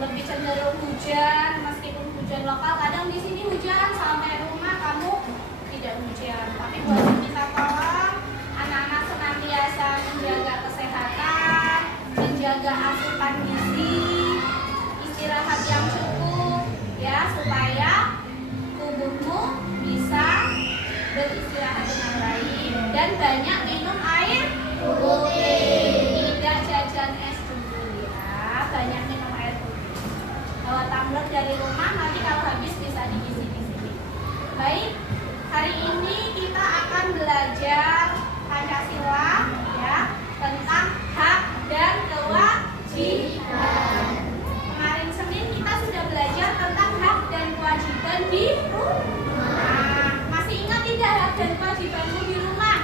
lebih cenderung hujan, meskipun hujan lokal, kadang di sini hujan sampai rumah kamu tidak hujan. Tapi buat kita tolong anak-anak senantiasa menjaga kesehatan, menjaga asupan gizi, istirahat yang cukup, ya, supaya tubuhmu bisa beristirahat dengan baik dan banyak minum air putih, tidak jajan es dulu ya, banyak minum air putih. Bawa tumbler dari rumah, nanti kalau habis bisa diisi di sini. Baik, hari ini kita akan belajar Pancasila ya, tentang hak dan kewajiban. Kemarin Senin kita sudah belajar tentang hak dan kewajiban di rumah. Masih ingat tidak hak dan kewajibanmu di rumah?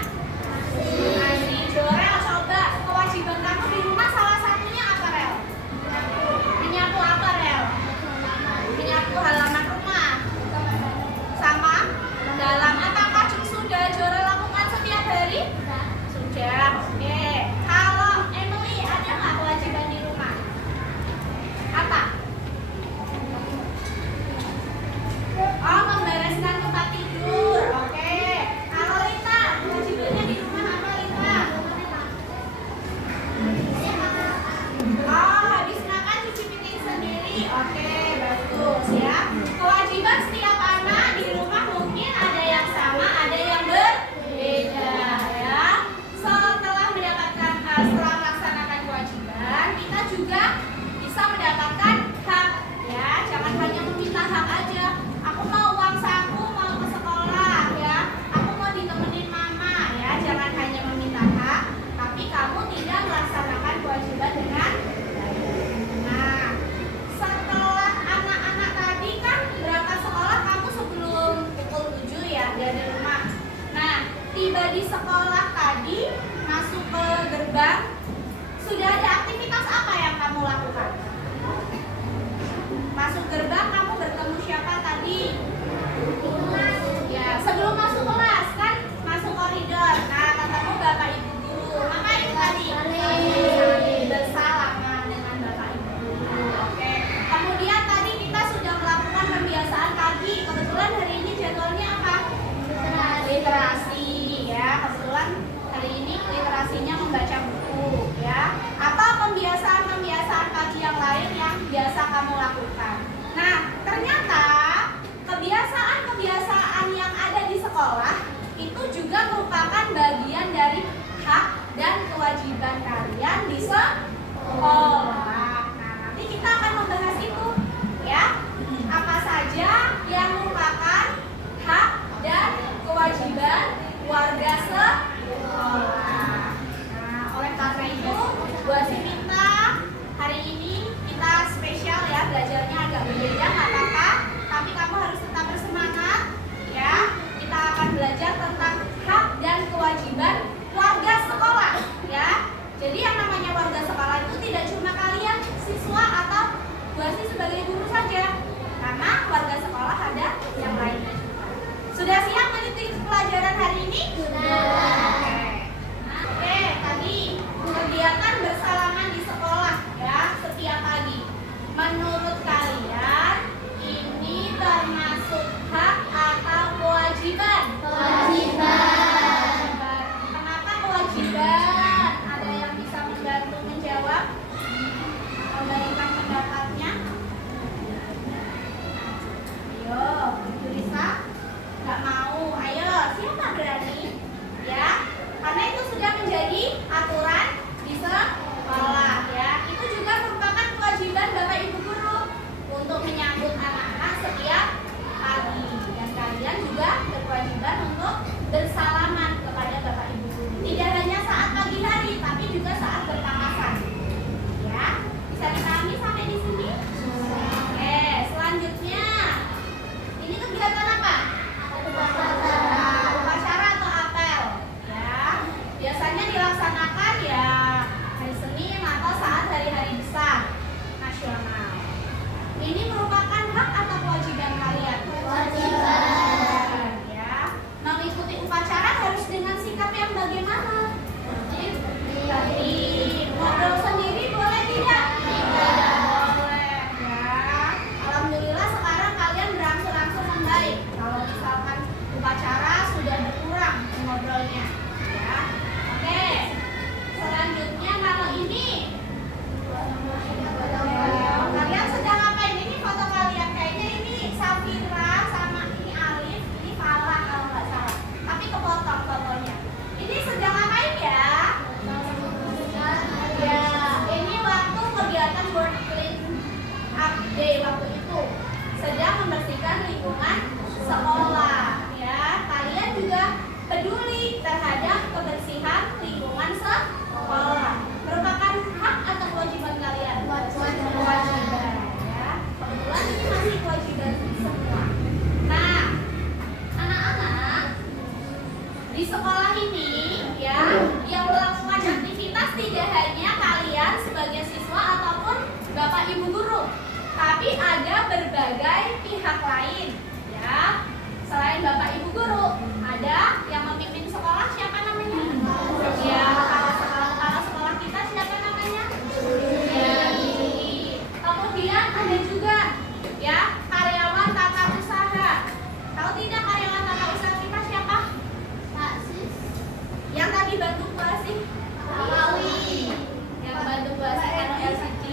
Masih. Jorel, coba kewajiban kamu di rumah salah satunya apa, Rel? Menyapu apa, Rel? Menyapu halaman rumah. Sama? Dalam apakah sudah Jorel lakukan setiap hari? Sudah. Oke. Kalau Emily ada nggak kewajiban di rumah? Apa? Oh, membereskan tempat tidur. Oke. Kalau Lita, tiba di sekolah tadi, masuk ke gerbang, sudah ada aktivitas apa yang kamu lakukan? Masuk gerbang, kamu bertemu siapa tadi? Ya, sebelum masuk kelas kan masuk koridor. Nah, ketemu Bapak Ibu guru. Ngapain tadi? Bersalaman dengan Bapak Ibu guru. Oke. Kemudian tadi kita sudah melakukan pembiasaan pagi. Kebetulan hari ini jadwalnya apa? Literasi ya. Kebetulan hari ini literasinya membaca buku ya. Apa pembiasaan-pembiasaan pagi yang lain yang biasa kamu lakukan? Nah, ternyata kebiasaan-kebiasaan yang ada di sekolah itu juga merupakan bagian dari hak dan kewajiban kalian di sekolah. Nah, nanti kita akan membahas itu ya. Apa saja yang merupakan hak dan kewajiban warga sekolah. Nah, oleh karena itu, Bu Asih minta hari ini kita spesial ya, belajarnya agak berbeda, nggak apa-apa. Tapi kamu harus tetap bersemangat ya. Kita akan belajar tentang hak dan kewajiban warga sekolah ya. Jadi yang namanya warga sekolah itu tidak cuma kalian siswa atau Bu Asih sebagai guru saja. Karena warga sekolah ada yang lainnya. Sudah siap mengikuti pelajaran hari ini? Sudah. Oke, tadi kegiatan bersalaman di sekolah ya setiap pagi. Menurut kalian ini termasuk hak atau kewajiban? Kewajiban. Kenapa kewajiban? Ada yang bisa membantu menjawab? Memberikan pendapatnya? Ayo, Ibu Risa. Nggak mau. Ayo, siapa berani? Ya, karena itu sudah menjadi aturan di sekolah ya. Itu juga merupakan kewajiban Bapak Ibu guru untuk menyambut anak-anak setiap pagi. Dan kalian juga berkewajiban untuk bersalaman kepada Bapak Ibu guru. Tidak hanya saat pagi hari, tapi juga saat berpapasan. Ya, bisa dipahami sampai di sini? Oke, selanjutnya ini kegiatan apa? Upacara atau apel ya. Biasanya dilaksanakan ya hari Senin atau saat hari-hari besar nasional. Ini merupakan hak atau kewajiban kalian? Kewajiban ya. Mengikuti upacara harus dengan sikap yang bagaimana? Tadi ngobrol sendiri boleh tidak? Tidak boleh ya. Alhamdulillah sekarang kalian berangsur-angsur membaik. Kalau misalkan upacara sudah berkurang ngobrolnya ya. Oke. Selanjutnya kalau ini kalian sedang ngapain? Ini foto kalian kayaknya ini Safira sama ini Alif, ini Falah kalau nggak salah. Tapi kepotong fotonya. Ini sedang ngapain ya? Ya, ini waktu kegiatan World Clean Up Day waktu itu sedang membersihkan lingkungan sekolah ya. Kalian juga peduli terhadap kebersihan lingkungan sekolah. Merupakan hak atau kewajiban kalian? Kewajiban ya. Kebetulan ini masih kewajiban semua. Nah, anak-anak di sekolah ini ya, yang melakukan aktivitas tidak hanya kalian sebagai siswa ataupun Bapak Ibu guru, tapi ada berbagai pihak lain ya. Selain Bapak Ibu guru, ada yang memimpin sekolah, siapa namanya? Ya, kepala sekolah kita siapa namanya? Ya, kemudian ada juga ya karyawan tata usaha. Tahu tidak karyawan tata usaha kita siapa? Yang tadi bantu Bu Asih? Yang bantu Bu Asih kalau LCD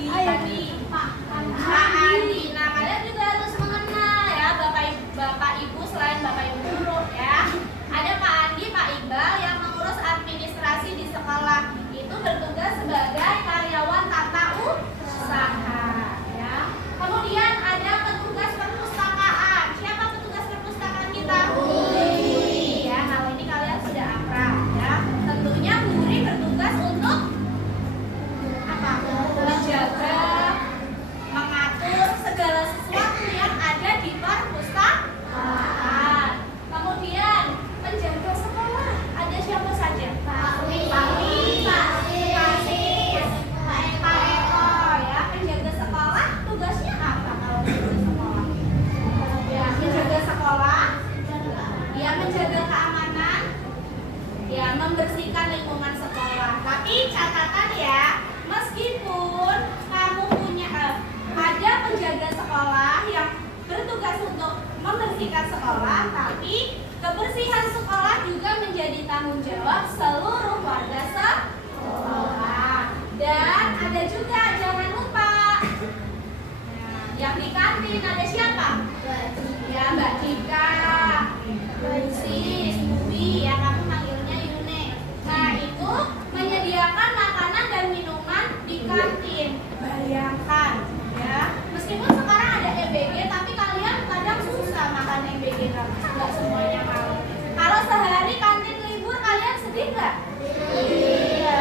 tadi Pak Andi. Nah, kalian juga harus mengenal ya Bapak Ibu selain Bapak Ibu guru ya. Ada Pak Andi, Pak Iqbal yang mengurus administrasi di sekolah. Itu bertugas sebagai karyawan tata usaha ya. Kemudian ada petugas perpustakaan. Siapa petugas perpustakaan kita? Ya, kalau ini kalian sudah akrab ya. Tentu pengumuman sekolah. Tapi catatan ya, meskipun kamu punya ada penjaga sekolah yang bertugas untuk membersihkan sekolah, tapi kebersihan sekolah juga menjadi tanggung jawab seluruh warga sekolah. Dan ada juga, jangan lupa, yang di kantin ada siapa? Ya, Mbak Dika, Sis, Ubi, ya kamu manggilnya Yune. Nah, itu menyediakan makanan dan minuman di kantin. Bayangkan, ya. Meskipun sekarang ada EBG, tapi kalian kadang susah makan EBG kan? Nggak semuanya mau. Kalau sehari kantin libur, kalian sedih nggak? Iya.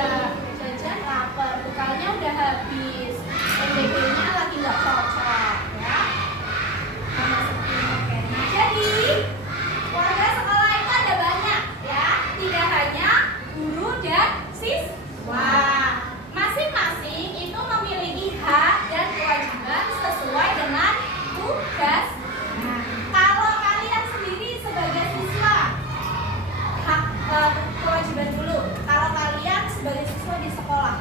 Jajan lapar, bekalnya udah habis. EBG-nya lagi nggak cocok, ya. Nah, jadi warga sekolah itu ada banyak, ya. Tidak hanya guru dan siswa. Masing-masing itu memiliki hak dan kewajiban sesuai dengan tugas. Nah, kalau kalian sendiri sebagai siswa, hak kewajiban dulu. Kalau kalian sebagai siswa di sekolah,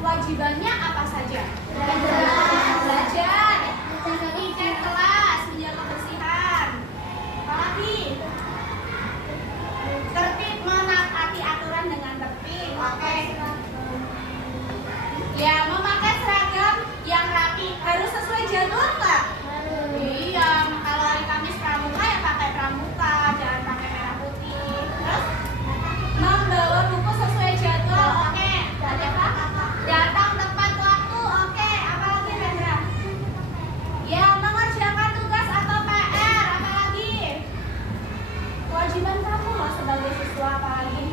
kewajibannya apa saja? Belajar, tiket kelas, menjaga kebersihan. Apalagi? Tertib, menaati aturan dengan tertib. Oke. Ya, memakai seragam yang rapi. Harus sesuai jadwal nggak? Iya, kalau hari Kamis pramuka ya pakai pramuka, jangan pakai merah putih. Terus membawa buku sesuai jadwal. Oke. Ada apa? Datang tepat waktu. Oke. Apalagi Rendra? Ya, mengerjakan tugas atau PR. Apalagi? Kewajiban kamu loh sebagai siswa, apalagi?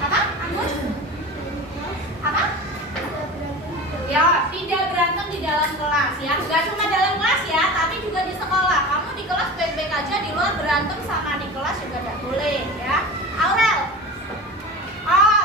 Apa? Anggun? Apa? Ya, tidak berantem di dalam kelas ya. Gak cuma dalam kelas ya, tapi juga di sekolah. Kamu di kelas baik-baik aja, di luar berantem sama di kelas juga gak boleh ya. Aurel,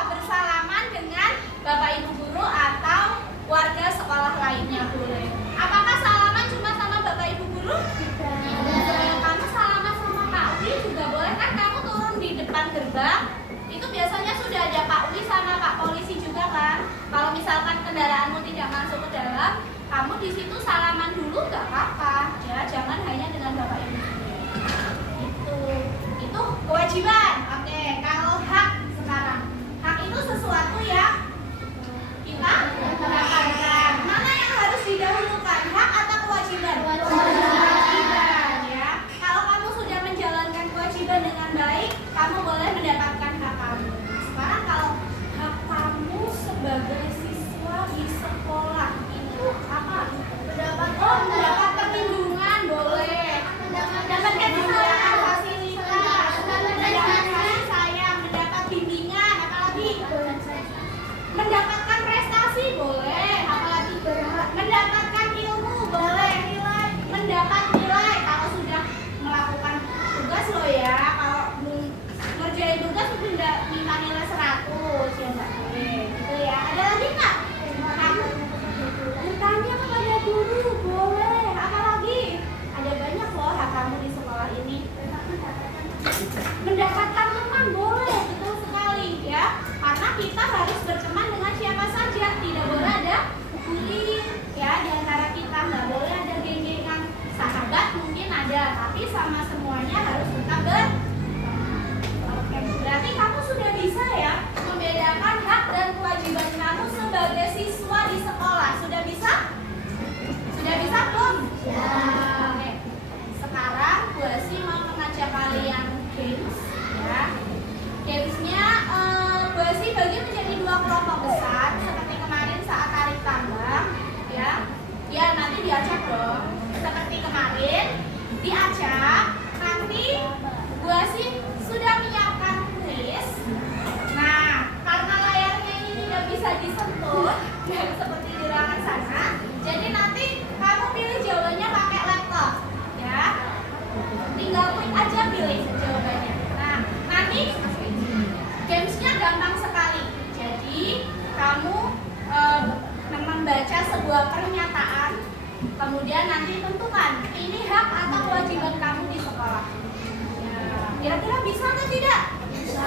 bersalaman dengan Bapak Ibu guru atau warga sekolah lainnya boleh. Apakah salaman cuma sama Bapak Ibu guru? Tidak. Kamu salaman sama Pak Wi juga boleh kan? Kamu turun di depan gerbang, itu biasanya sudah ada Pak Wi sama Pak Polisi juga kan. Kalau misalkan kendaraanmu tidak masuk ke dalam, kamu di situ salaman dulu nggak apa-apa ya, jangan hanya dengan Bapak Ibu. Itu kewajiban. Oke, kalau hak sekarang, hak itu sesuatu yang kita dapatkan. Mana yang harus didahulukan, hak atau kewajiban? Kewajiban ya. Kalau kamu sudah menjalankan kewajiban dengan baik, kamu boleh mendapatkan hak kamu. Sekarang kalau hak kamu sebagai siswa di sekolah itu apa? Mendapat perlindungan boleh. Mendapatkan tunjangan fasilitas, mendapat kasih sayang, mendapat bimbingan, apalagi? Mendapatkan prestasi boleh, apalagi? Mendapatkan ilmu boleh. Mendapat nilai kalau sudah melakukan tugas loh ya. Kalau ngerjain tugas udah minta nilai 100 ya nggak boleh gitu ya. Ada lagi nggak? Kamu bertanya kepada guru boleh. Apalagi? Ada banyak loh hak kamu di sekolah ini. Mendapatkan teman boleh, betul sekali ya. Karena kita harus berteman dengan siapa saja. Tidak boleh ada bullying ya di antara kita. Nggak boleh ada geng-gengan. Sahabat mungkin ada, tapi sama semuanya harus tetap Oke, berarti kamu sudah bisa ya membedakan hak dan kewajiban kamu sebagai siswa di sekolah. Sudah bisa? Sudah bisa belum? Ya. Oke. Sekarang Bu Asi mau mengajak kalian games ya. Gamesnya Bu Asi bagi menjadi 2 kelompok besar seperti kemarin saat tarik tambang ya. Ya nanti diajak dong. Seperti kemarin diajak, nanti Bu Asi sudah menyiapkan kuis. Nah, karena layarnya ini tidak bisa disentuh dan seperti di ruangan sana, jadi nanti kamu pilih jawabannya pakai laptop ya. Tinggal klik aja pilih jawabannya. Nah, nanti gamesnya gampang sekali. Jadi kamu membaca sebuah pernyataan, kemudian nanti tentukan ini hak atau kewajiban kamu di sekolah. Ya, kira-kira bisa atau tidak? Bisa.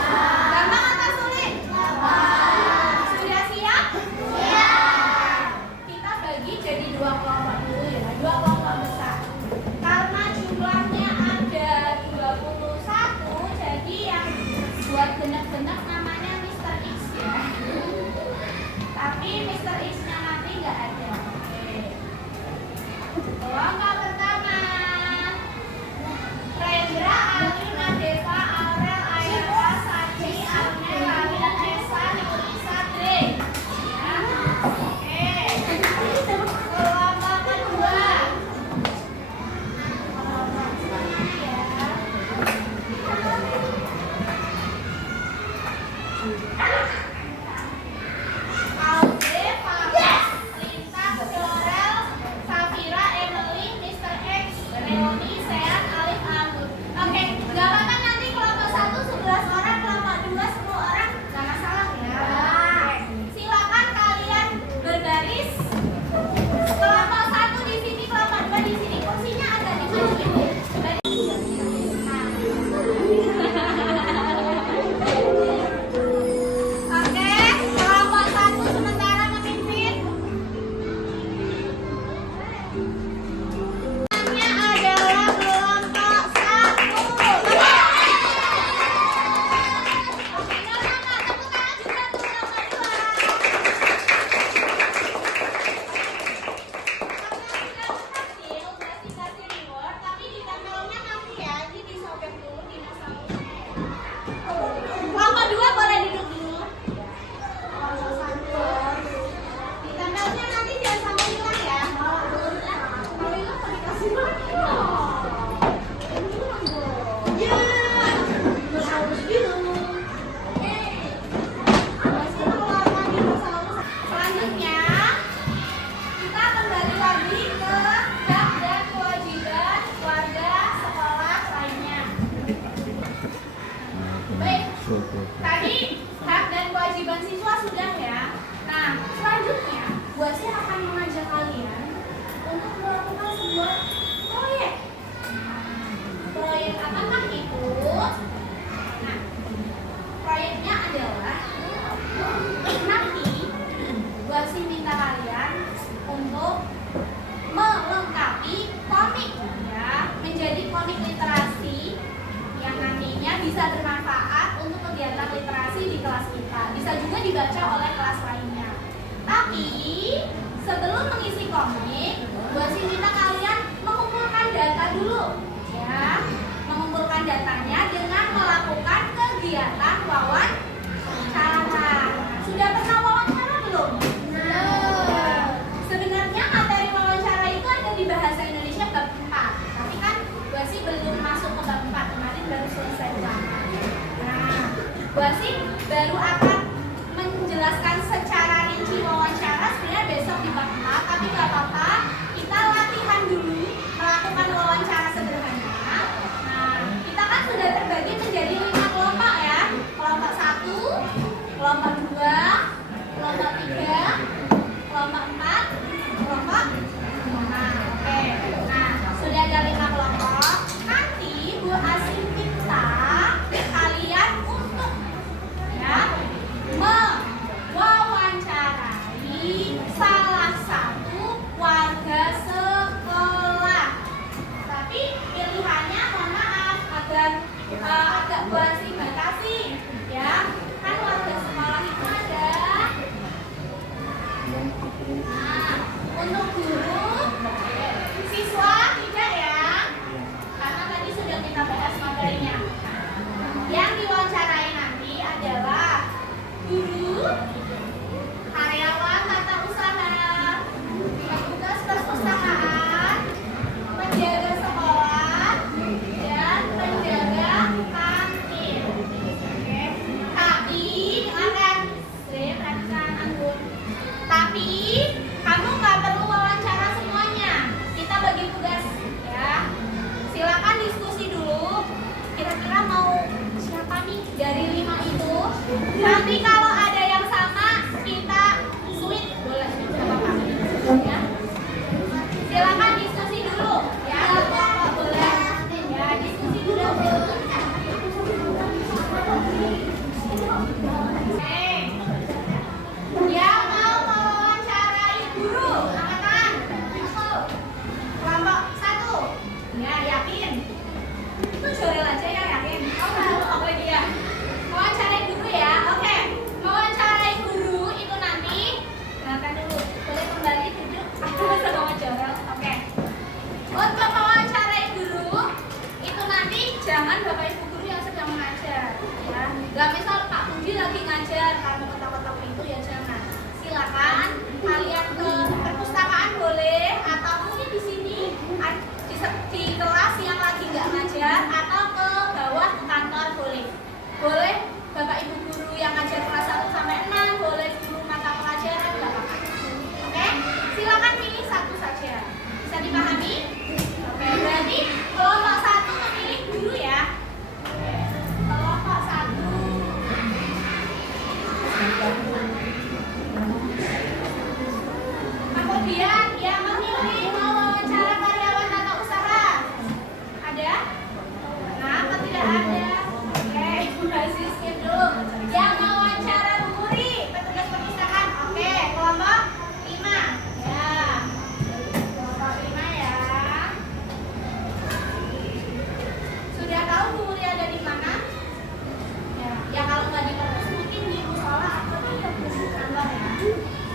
Tadi hak dan kewajiban siswa sudah ya. Nah, selanjutnya Bu Asih akan mengajak kalian untuk melakukan sebuah proyek. Proyek apakah itu? Nah, proyeknya adalah nanti Bu Asih minta kalian untuk melengkapi komik ya, menjadi komik literasi yang nantinya bisa bermanfaat untuk kegiatan literasi di kelas kita. Bisa juga dibaca oleh kelas lainnya. Tapi sebelum mengisi komik, Bu Asih minta kalian mengumpulkan data dulu ya. Mengumpulkan datanya dengan melakukan kegiatan wawancara. Sudah pernah wawancara belum? Belum. Sebenarnya materi wawancara itu ada di bahasa Indonesia bab 4. Tapi kan Bu Asih belum masuk ke bab 4, kemarin baru selesai ulangan. Nah, Bu Asih baru akan menjelaskan secara rinci wawancara sebenarnya besok di bab 4, tapi nggak apa-apa, kita latihan dulu melakukan wawancara sederhana. Nah, kita kan sudah terbagi menjadi 5 kelompok ya. Kelompok 1, kelompok 2, kelompok 3, kelompok 4, kelompok 5. Oke. Nah, sudah ada 5 kelompok. Nanti Bu Asih minta kalian untuk ya mewawancarai salah satu warga sekolah. Tapi pilihannya mohon maaf agak Bu Asih batasi ya. Kan warga sekolah itu ada. Nah, untuk guru, siswa tidak ya. Karena tadi sudah kita bahas materinya. Yang diwawancarai nanti adalah guru, karyawan tata usaha, petugas perpustakaan, penjaga sekolah, dan penjaga kantin. Oke. Tapi dengarkan, perhatikan Anggun. Tapi kamu nggak perlu wawancara semuanya. Kita bagi tugas ya. Silakan diskusi dulu. Kira-kira mau siapa nih dari 5 itu? Nanti kalau ada yang sama kita switch boleh nggak apa-apa ya. Silakan diskusi dulu ya. Boleh ya, diskusi dulu. Yang mau mewawancarai guru, angkat tangan. Kelompok 1. Ya, yakin? Itu jorel aja ya, yakin? Oke dia. Mewawancarai guru ya. Oke. Mewawancarai guru itu nanti dengarkan dulu. Boleh kembali duduk. Sama jorel. Oke. Untuk mewawancarai guru itu nanti jangan Bapak Ibu guru yang sedang mengajar ya. Lah misal Pak Budi lagi ngajar, kamu ketok-ketok pintu ya jangan. Silakan kalian ke perpustakaan boleh, atau mungkin di sini di kelas yang lagi nggak ngajar, atau ke bawah ke kantor boleh. Boleh Bapak Ibu guru yang ngajar kelas 1 sampai 6, boleh guru mata pelajaran nggak apa-apa. Oke? Silakan pilih satu saja. Bisa dipahami? Oke, berarti kelompok 1 memilih guru ya. Kelompok 1. Kemudian yang memilih mewawancara karyawan tata usaha ada? Kenapa tidak ada? Oke, masih skip dulu. Yang mewawancara Bu Muri, petugas perpustakaan. Oke, kelompok 5 ya. Kelompok 5 ya. Sudah tahu Bu Muri ada di mana? Ya kalau nggak di perpus mungkin di musola atau di kantor ya.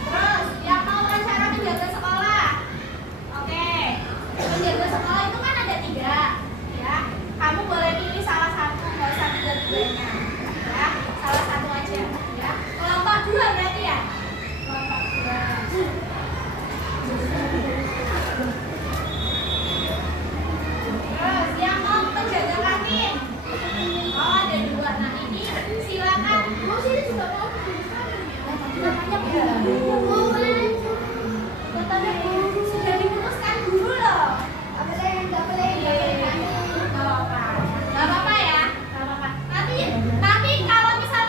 Terus yang mau wawancara penjaga sekolah. Oke. Penjaga sekolah itu kan ada 3 ya. Kamu boleh pilih salah satu, nggak usah 3-3-nya ya. Salah satu aja ya. Kelompok 2 berarti ya. Kelompok 2. Terus yang mau penjaga kantin. Oh ada 2. Nah ini silakan. Oh sini juga mau. Namanya sudah diputuskan dulu loh. Nggak boleh. Nggak apa-apa ya. Nggak apa-apa. Tapi kalau misal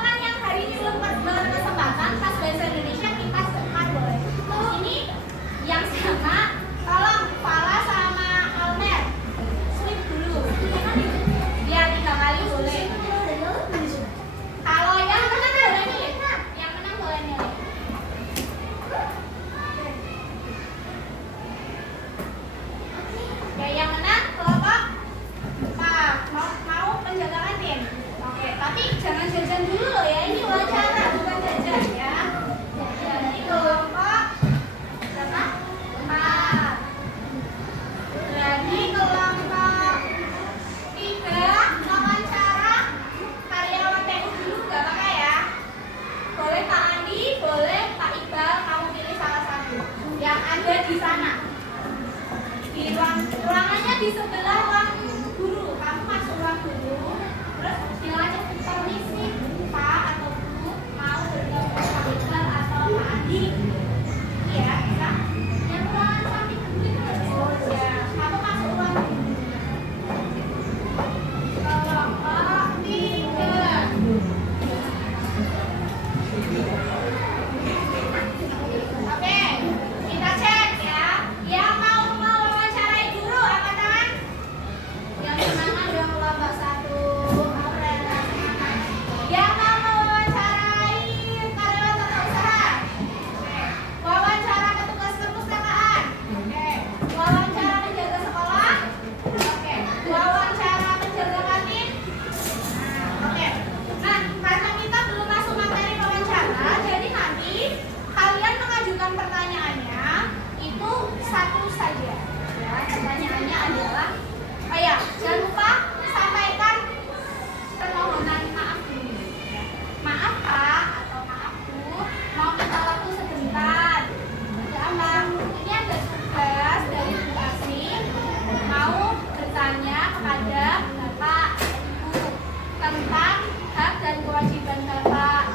dan kewajiban Bapak.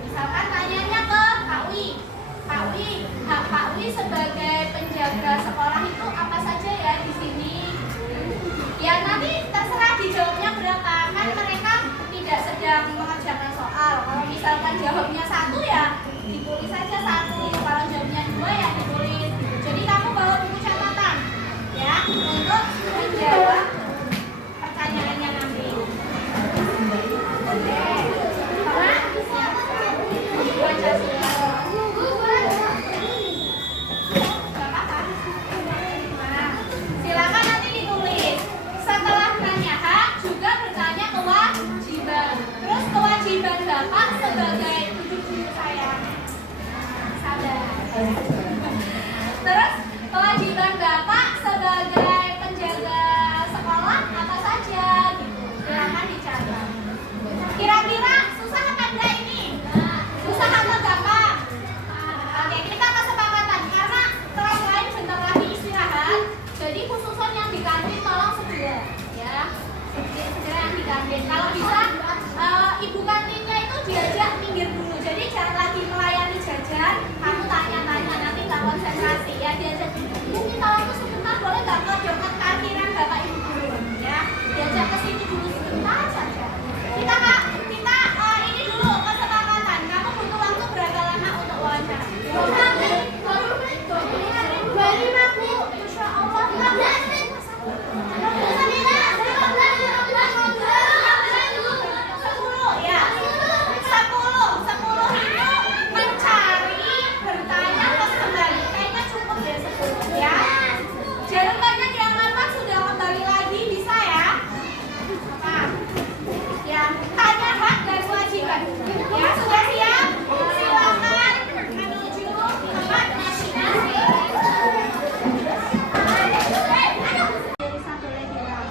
Misalkan tanyanya ke Pak Wi, hak Pak Wi sebagai penjaga sekolah itu apa saja ya di sini? Ya nanti terserah dijawabnya berapa, kan mereka tidak sedang mengerjakan soal. Kalau misalkan jawabnya 1 ya ditulis saja 1, kalau jawabnya 2 ya ditulis. Jadi kamu bawa buku catatan ya untuk menjawab pertanyaannya nanti. Silakan nanti ditulis. Setelah nanya hak juga bertanya kewajiban. Terus kewajiban Bapak sebagai guru saya. Sabar. Terus kewajiban Bapak sebagai penjaga sekolah apa saja gitu. Silakan dicatat. Kira-kira susah apa enggak ini? Susah atau gampang? Oke, kita kesepakatan karena kelas lain bentar lagi istirahat. Jadi khususan yang di kantin tolong segera ya. Segera yang di kantin. Kalau bisa ibu kantinnya itu diajak minggir dulu. Jadi jangan lagi melayani jajan, kamu tanya-tanya nanti nggak konsentrasi ya. Diajak ibu minta waktu sebentar, boleh nggak ke dompet parkiran bapak ibu dulu ya. Diajak ke sini dulu sebentar saja. Kita ini dulu kesepakatan. Kamu butuh waktu berapa lama untuk wawancara? 2 menit. Insya Allah. 10 ya. 10 itu mencari, bertanya, terus kembali. Kayaknya cukup ya 10 ya. Jarum banyak yang lewat sudah kembali lagi, bisa ya? Apa? Ya, tanya hak dan kewajiban. Ya, sudah siap? Silakan menuju tempat destinasi. Jadi satu lagi lah.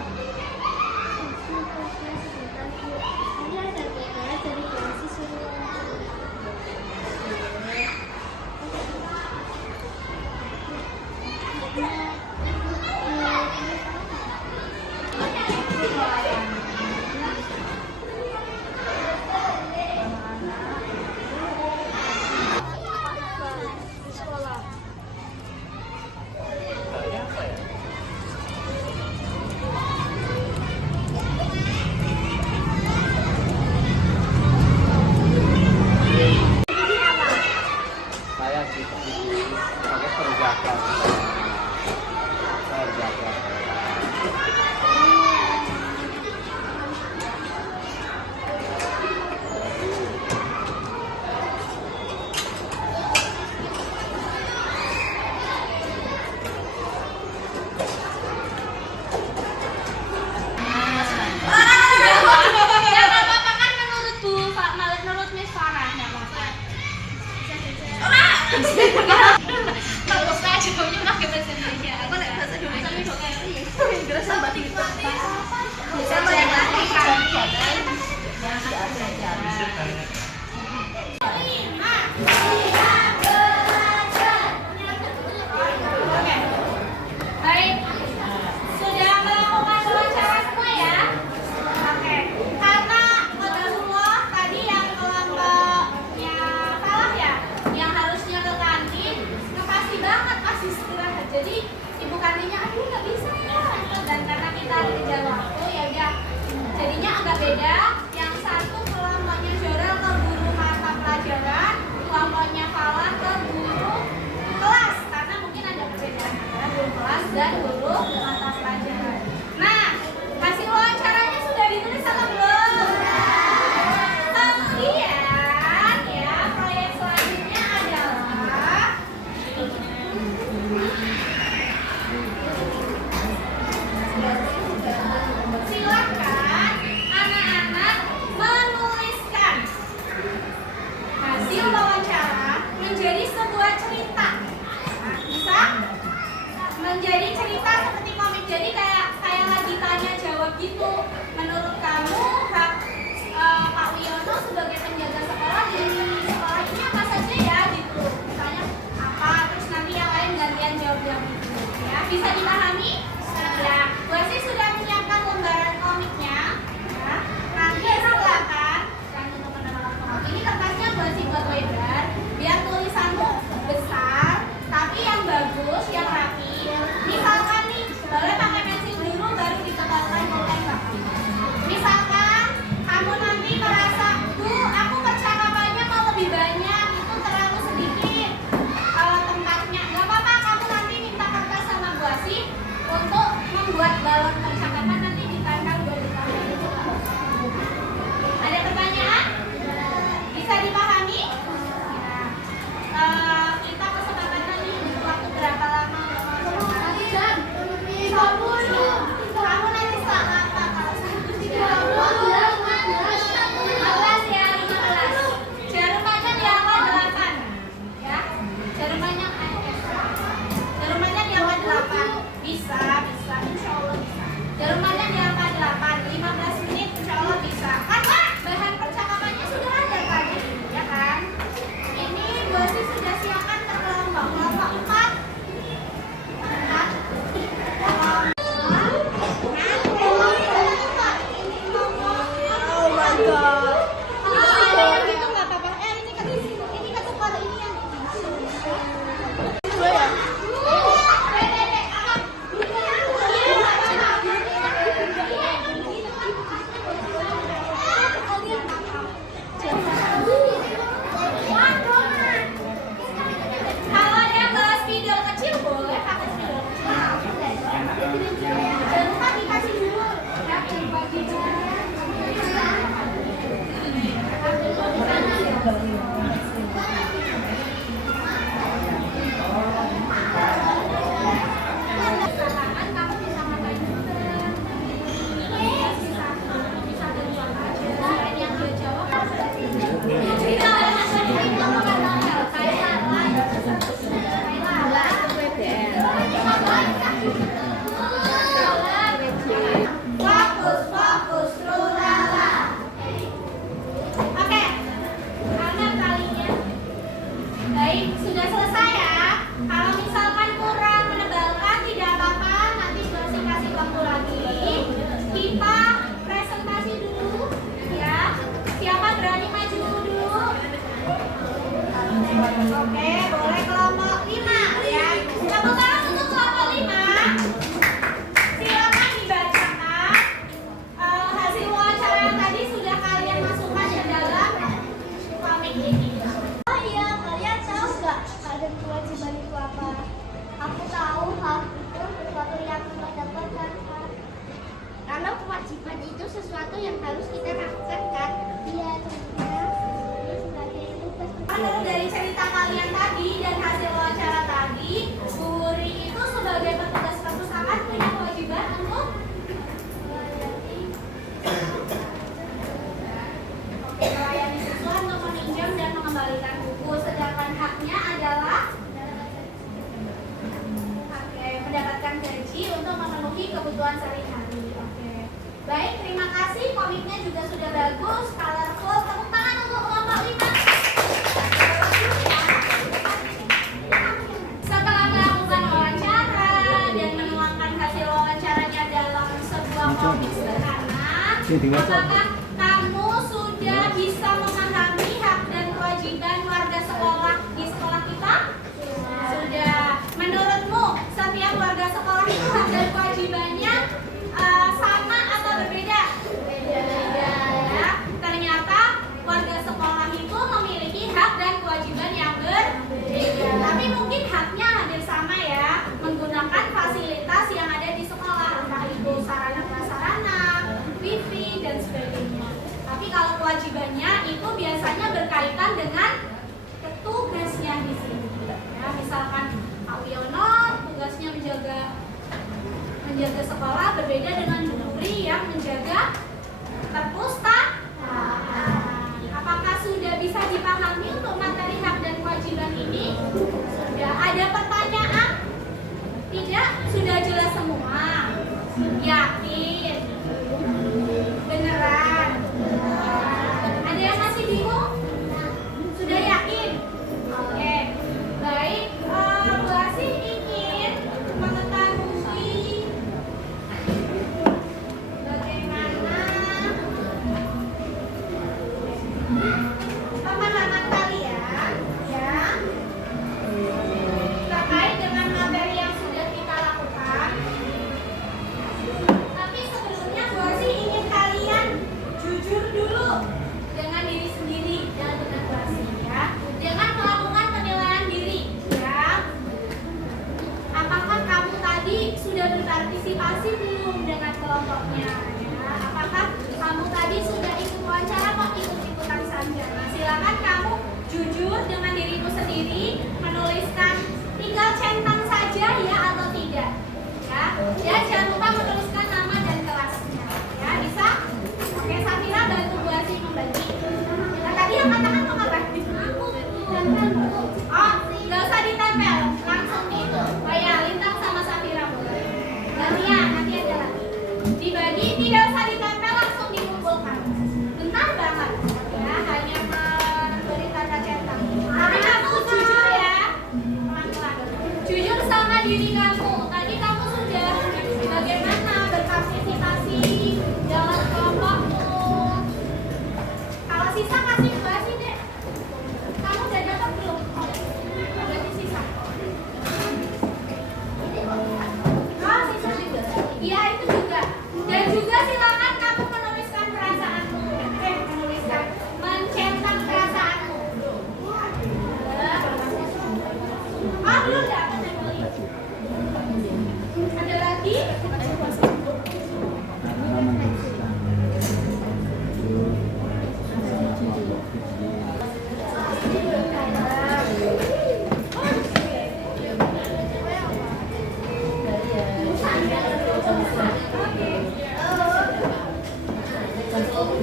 Ini ada beda dari kelas suruh. Saya sebagai penjaga Menurut Miss Farah, nggak apa-apa. Bagus lah, jawabnya pakai bahasa Indonesia. Aku naik bahasa Indonesia nih dong kayak Inggris sama TikTok. Sama yang lain kan. Baik, sudah melakukan wawancara semua ya? Oke, karena Qadarullah tadi yang kelompoknya salah ya, yang harusnya ke kantin, pasti banget pasti istirahat. Jadi ibu kantinnya aduh nggak bisa ya, dan karena kita kejar waktu ya udah, jadinya agak beda. Yang satu kelompoknya Jorel ke guru mata pelajaran, kelompoknya Falah ke guru kelas, karena mungkin ada perbedaan antara guru kelas dan guru mata pelajaran. Nah, hasil wawancaranya sudah ditulis atau belum? Kemudian ya, proyek selanjutnya adalah silakan anak-anak menuliskan hasil wawancara menjadi sebuah cerita. Nah, bisa menjadi cerita seperti komik. Jadi kayak lagi tanya jawab gitu. Menurut kamu hak Pak Wiono sebagai penjaga sekolah di sekolah ini apa saja ya gitu. Misalnya apa, terus nanti yang lain gantian jawab yang itu. Ya, bisa dipahami? Ya, Bu Asih sudah menyiapkan lembaran komiknya. Ya, nanti silakan my god. Gitu nggak apa-apa. Ini ketukar ini yang dua ya. Kalau ada yang bawa spidol kecil boleh pakai spidol kecil. Jangan lupa dikasih dulu ya berbagi. Kamu bisa ngapain juga? Bisa keluar aja. Yang dia jawab. Fokus, rulala. Oke, mana talinya? Baik, sudah selesai ya. Kalau misalkan kurang menebalkan tidak apa-apa, nanti masih kasih waktu lagi. Kita presentasi dulu, ya. Siapa berani maju dulu? Oke, boleh kelompok 5 ya. Tepuk tangan untuk kelompok 5. Silakan dibacakan hasil wawancara yang tadi sudah kalian masukkan ke dalam komik ini. Oh iya, kalian tahu nggak ada kewajiban itu apa? Aku tahu hak itu sesuatu yang kita dapatkan. Kalau kewajiban itu sesuatu yang harus kita lakukan kan? Iya, tentunya. Sebagai tugas. Kalau dari cerita kalian tadi dan hasil wawancara tadi, Bu Wuri itu sebagai petugas perpustakaan punya kewajiban untuk melayani siswa untuk meminjam dan mengembalikan buku, sedangkan haknya adalah mendapatkan gaji untuk memenuhi kebutuhan sehari-hari. Baik, terima kasih. Komiknya juga sudah bagus, colorful. Tepuk tangan untuk kelompok 5. Setelah melakukan wawancara dan menuangkan hasil wawancaranya dalam sebuah komik sederhana, apakah kamu sudah bisa memahami hak dan kewajiban warga sekolah di sekolah kita? Sudah. Menurutmu, setiap warga sekolah itu hak dan kewajibannya sama atau berbeda? Berbeda ya. Ternyata warga sekolah itu memiliki hak dan kewajiban yang berbeda. Tapi mungkin haknya hampir sama ya, menggunakan fasilitas yang ada di sekolah, entah itu sarana prasarana, wifi dan sebagainya. Tapi kalau kewajibannya itu biasanya berkaitan dengan petugasnya di sini. Ya, misalkan Pak Wiono tugasnya menjaga sekolah, berbeda dengan Bu Nuri yang menjaga perpustakaan. Apakah sudah bisa dipahami untuk materi hak dan kewajiban ini? Sudah. Ada pertanyaan? Tidak? Sudah jelas semua? Yakin? Beneran? Ada sisa kasih Bu Asi deh. Kamu udah dapat belum? Berarti sisa. Oh, sisa juga. Iya, itu juga. Dan juga silakan kamu menuliskan perasaanmu. Mencetak perasaanmu. Ah, belum dapat Emily. Ada lagi?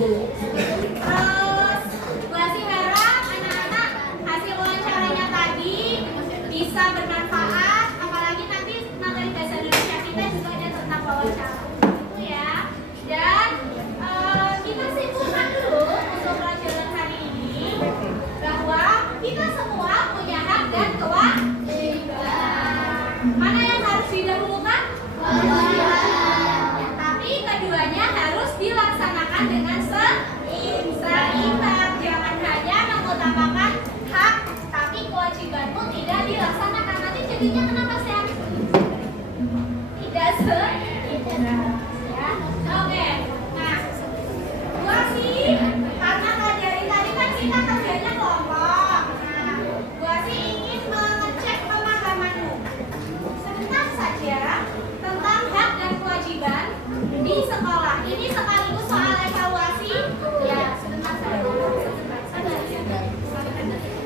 Terus, gua sih harap anak-anak hasil wawancaranya tadi bisa bermanfaat, apalagi nanti materi bahasa Indonesia kita juga ada tentang wawancara, itu ya. Dan kita simpulkan dulu untuk pelajaran hari ini bahwa kita semua punya hak dan kewajiban. Mana yang harus didahulukan? Tapi keduanya harus dilaksanakan dengan seimbang. Jangan hanya mengutamakan hak, tapi kewajiban pun tidak dilaksanakan. Nanti jadinya kenapa sih? Tidak seimbang. Ya, oke. Nah, gua sih karena dari tadi kan kita kerjanya kelompok. Nah, gua sih ingin mengecek pemahamanmu sebentar saja tentang hak dan kewajiban di sekolah. Ini sekaligus soal evaluasi. Ya, sebentar saya.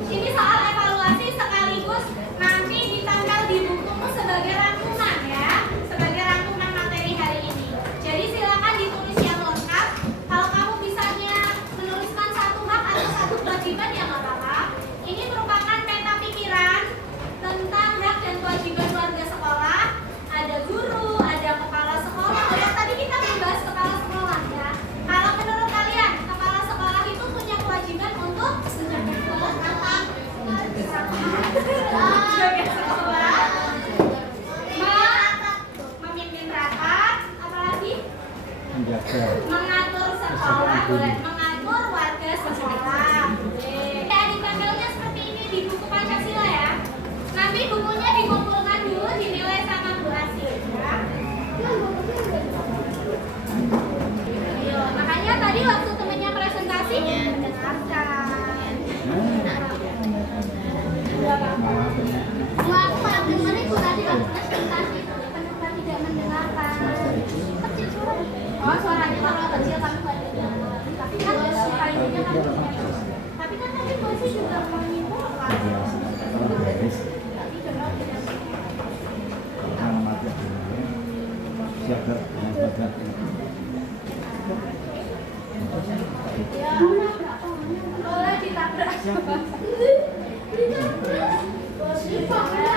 Ini soal evaluasi sekaligus nanti ditempel di bukumu sebagai rangkuman ya, sebagai rangkuman materi hari ini. Jadi silakan ditulis yang lengkap. Kalau kamu bisanya menuliskan satu hak atau satu kewajiban ya nggak apa-apa. Ini merupakan peta pikiran tentang hak dan kewajiban warga sekolah. Ada guru, ada kepala sekolah. Oh ya, tadi kita membahas kepala sekolah ya. Kalau menurut kalian, kepala sekolah itu punya kewajiban untuk sebagai sekolah, memimpin rapat, apalagi mengatur sekolah, boleh mengatur warga sekolah. Ya, ditempelnya seperti ini di buku Pancasila ya. Nanti bukunya dikumpulkan dulu, dinilai sama Bu Asi ya. Ayo, makanya tadi waktu temennya presentasi mendengarkan. Waktu yang dengar itu tadi waktu presentasi penumpang tidak mendengarkan. Kecil suara. Oh, suaranya kalau kecil kami nggak dengar. Tapi kan suaranya kan. Tapi kan tadi Bu Asi juga menyimpulkan. Ya, boleh ditabrak. Ditabrak.